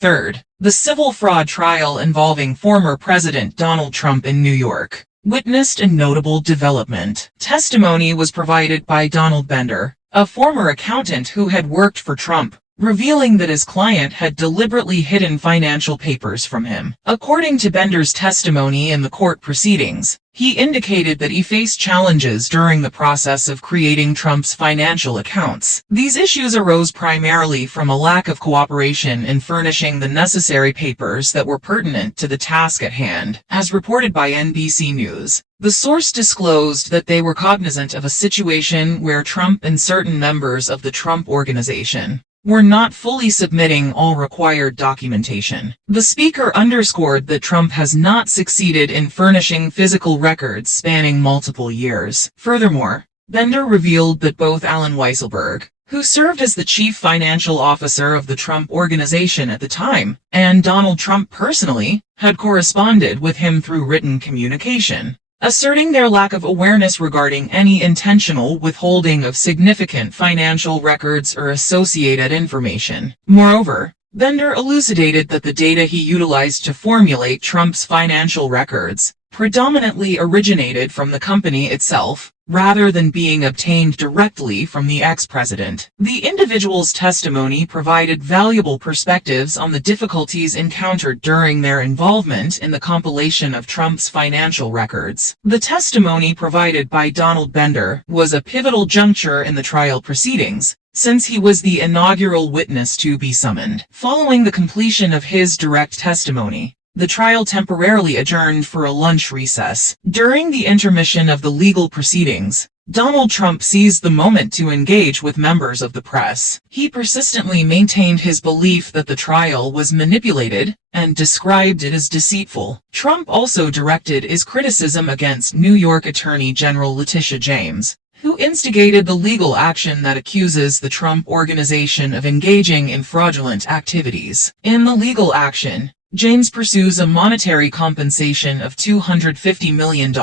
Third, the civil fraud trial involving former President Donald Trump in New York witnessed a notable development. Testimony was provided by Donald Bender, a former accountant who had worked for Trump, revealing that his client had deliberately hidden financial papers from him. According to Bender's testimony in the court proceedings, he indicated that he faced challenges during the process of creating Trump's financial accounts. These issues arose primarily from a lack of cooperation in furnishing the necessary papers that were pertinent to the task at hand. As reported by NBC News, the source disclosed that they were cognizant of a situation where Trump and certain members of the Trump Organization were not fully submitting all required documentation. The speaker underscored that Trump has not succeeded in furnishing physical records spanning multiple years. Furthermore, Bender revealed that both Alan Weisselberg, who served as the chief financial officer of the Trump Organization at the time, and Donald Trump personally, had corresponded with him through written communication, asserting their lack of awareness regarding any intentional withholding of significant financial records or associated information. Moreover, Bender elucidated that the data he utilized to formulate Trump's financial records predominantly originated from the company itself, rather than being obtained directly from the ex-president. The individual's testimony provided valuable perspectives on the difficulties encountered during their involvement in the compilation of Trump's financial records. The testimony provided by Donald Bender was a pivotal juncture in the trial proceedings, since he was the inaugural witness to be summoned. Following the completion of his direct testimony, the trial temporarily adjourned for a lunch recess. During the intermission of the legal proceedings, Donald Trump seized the moment to engage with members of the press. He persistently maintained his belief that the trial was manipulated, and described it as deceitful. Trump also directed his criticism against New York Attorney General Letitia James, who instigated the legal action that accuses the Trump Organization of engaging in fraudulent activities. In the legal action, James pursues a monetary compensation of $250 million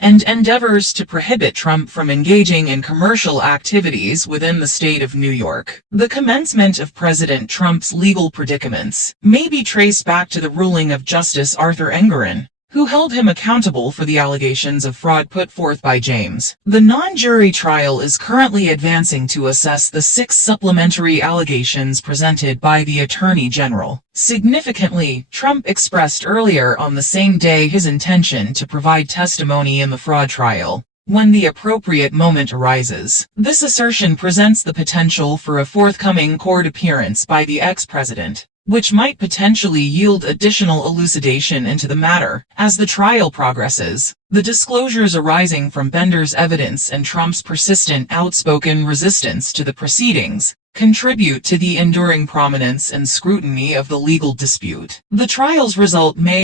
and endeavors to prohibit Trump from engaging in commercial activities within the state of New York. The commencement of President Trump's legal predicaments may be traced back to the ruling of Justice Arthur Engoron, who held him accountable for the allegations of fraud put forth by James. The non-jury trial is currently advancing to assess the 6 supplementary allegations presented by the Attorney General. Significantly, Trump expressed earlier on the same day his intention to provide testimony in the fraud trial when the appropriate moment arises. This assertion presents the potential for a forthcoming court appearance by the ex-president, which might potentially yield additional elucidation into the matter. As the trial progresses, the disclosures arising from Bender's evidence and Trump's persistent outspoken resistance to the proceedings contribute to the enduring prominence and scrutiny of the legal dispute. The trial's result may